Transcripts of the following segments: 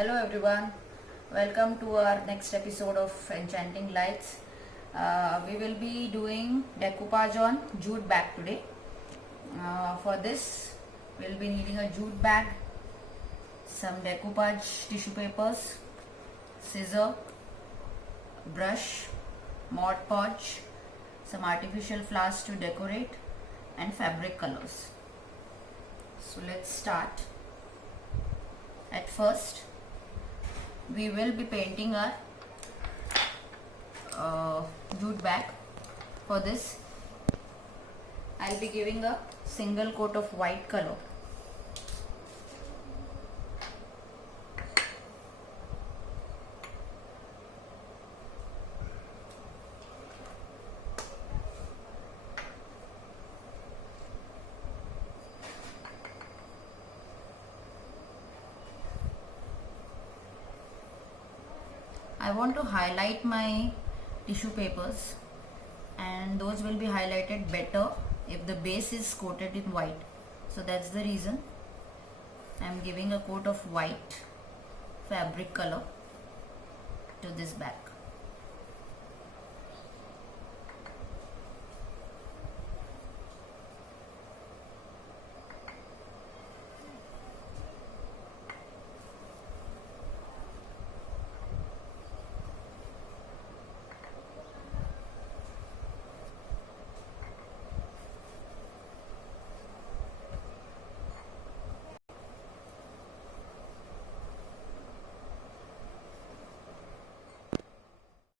Hello everyone, welcome to our next episode of Enchanting Lights. We will be doing decoupage on jute bag today. For this, we will be needing a jute bag, some decoupage tissue papers, scissor, brush, Mod Podge, some artificial flowers to decorate, and fabric colors. So let's start. At first, we will be painting our jute bag. For this, I'll be giving a single coat of white color. I want to highlight my tissue papers, and those will be highlighted better if the base is coated in white. So that's the reason I am giving a coat of white fabric color to this bag.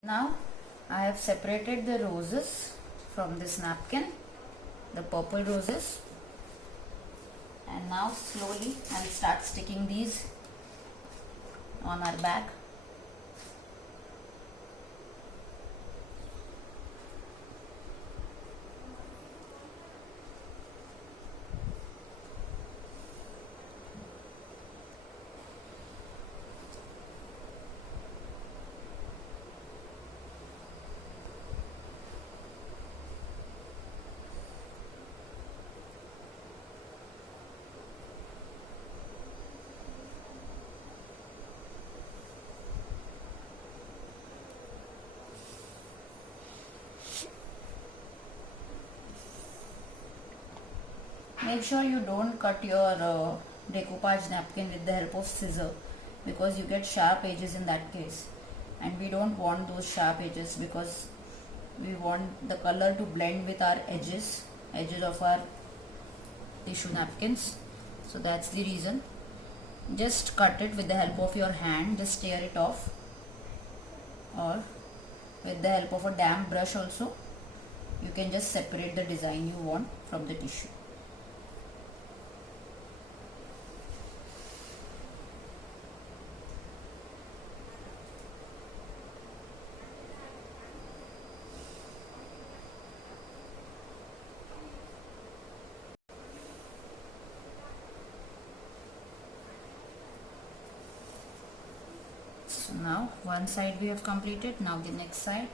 Now I have separated the roses from this napkin, the purple roses, and now slowly I'll start sticking these on our bag. Make sure you don't cut your decoupage napkin with the help of scissor, because you get sharp edges in that case, and we don't want those sharp edges because we want the color to blend with our edges of our tissue napkins. So that's the reason. Just cut it with the help of your hand, just tear it off, or with the help of a damp brush also you can just separate the design you want from the tissue. So now one side we have completed, now the next side.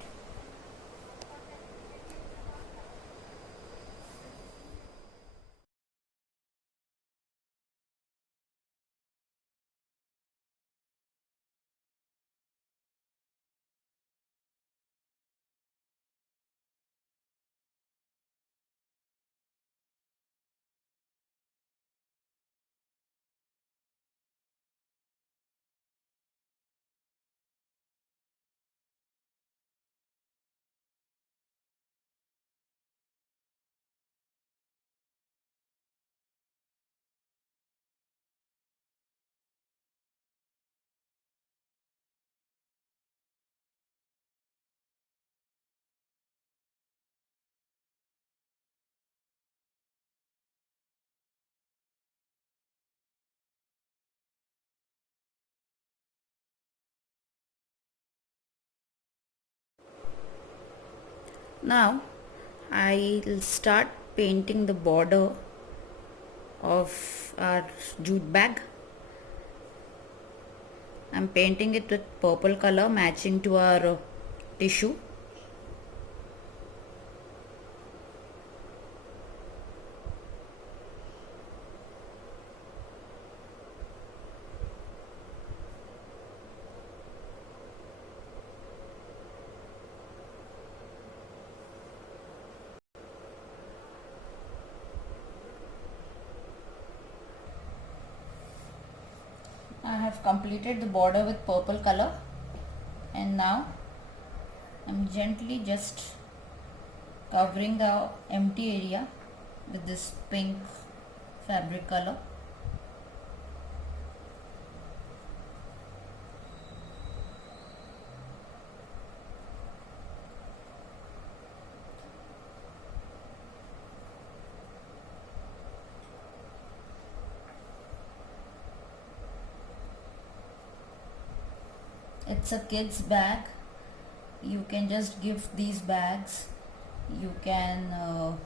Now I'll start painting the border of our jute bag. I'm painting it with purple color matching to our tissue. I have completed the border with purple color, and now I'm gently just covering the empty area with this pink fabric color. It's a kid's bag. You can just give these bags. You can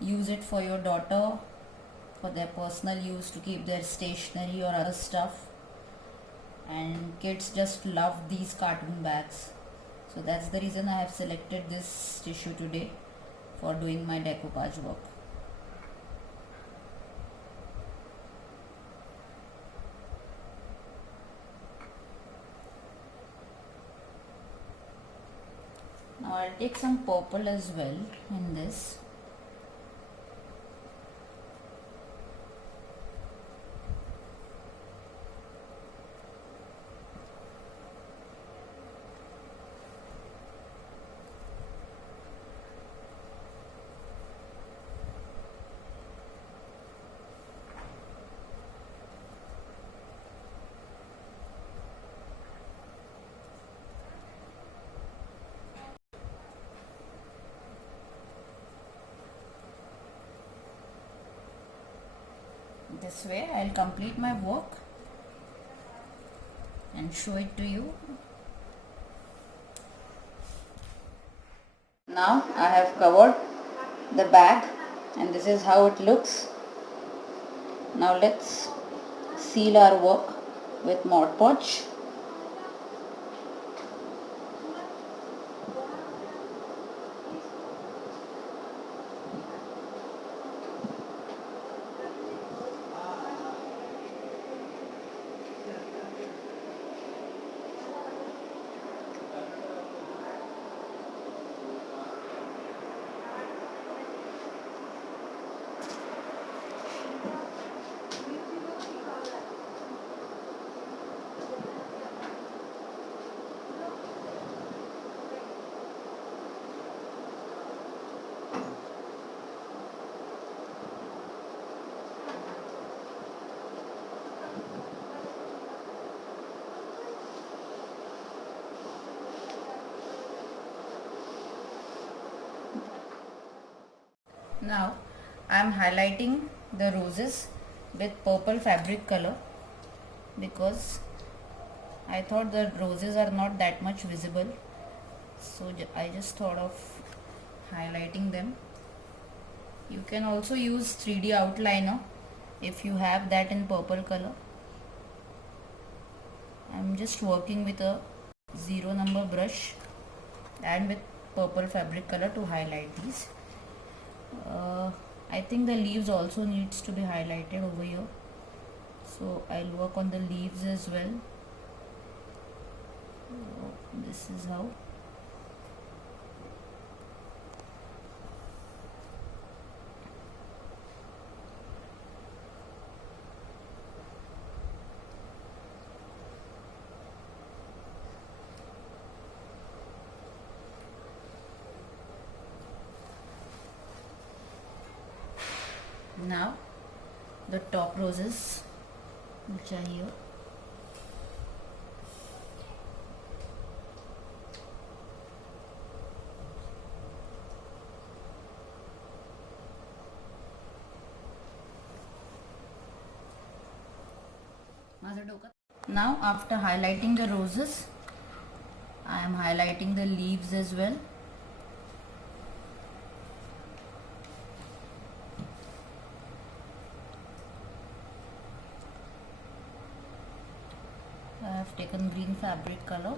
use it for your daughter for their personal use, to keep their stationery or other stuff. And kids just love these cartoon bags. So that's the reason I have selected this tissue today for doing my decoupage work. Now I'll take some purple as well in this. This way I'll complete my work and show it to you. Now I have covered the bag and this is how it looks. Now let's seal our work with Mod Podge. Now I am highlighting the roses with purple fabric color because I thought the roses are not that much visible, so I just thought of highlighting them. You can also use 3D outliner if you have that in purple color. I am just working with a 0 number brush and with purple fabric color to highlight these. I think the leaves also needs to be highlighted over here, so I'll work on the leaves as well. This is how. Now the top roses which are here. Now after highlighting the roses, I am highlighting the leaves as well. I have taken green fabric color.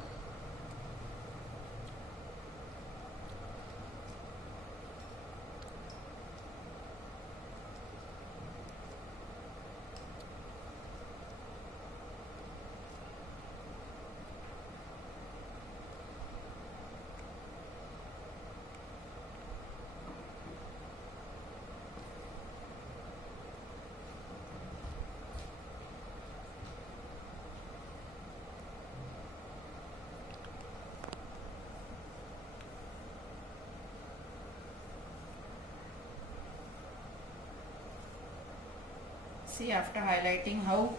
See, after highlighting how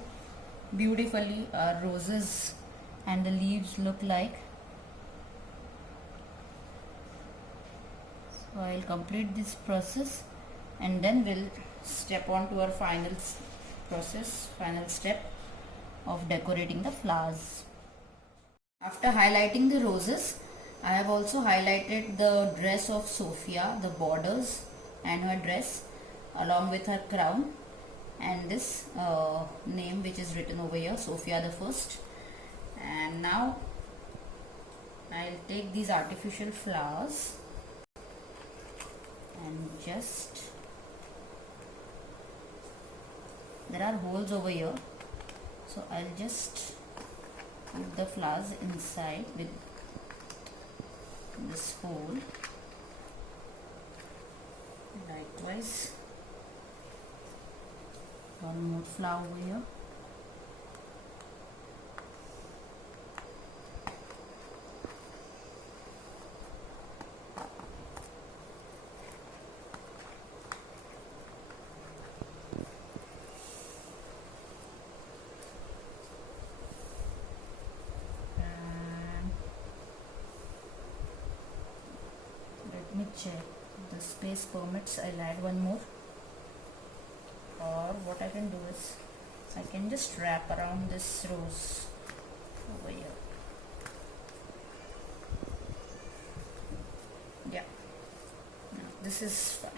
beautifully our roses and the leaves look like. So I'll complete this process and then we'll step on to our final step of decorating the flowers. After highlighting the roses, I have also highlighted the dress of Sophia, the borders and her dress along with her crown, and this name which is written over here, Sophia the First. And now I'll take these artificial flowers and just, there are holes over here, so I'll just put the flowers inside with this hole. Likewise, one more flower over here. Let me check, if the space permits, I'll add one more, or what I can do is I can just wrap around this rose over here. Yeah, no, this is fine.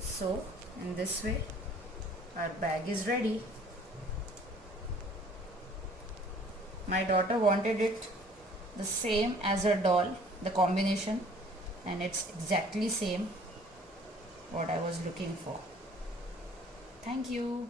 So in this way our bag is ready. My daughter wanted it the same as her doll, the combination, and it's exactly same what I was looking for. Thank you.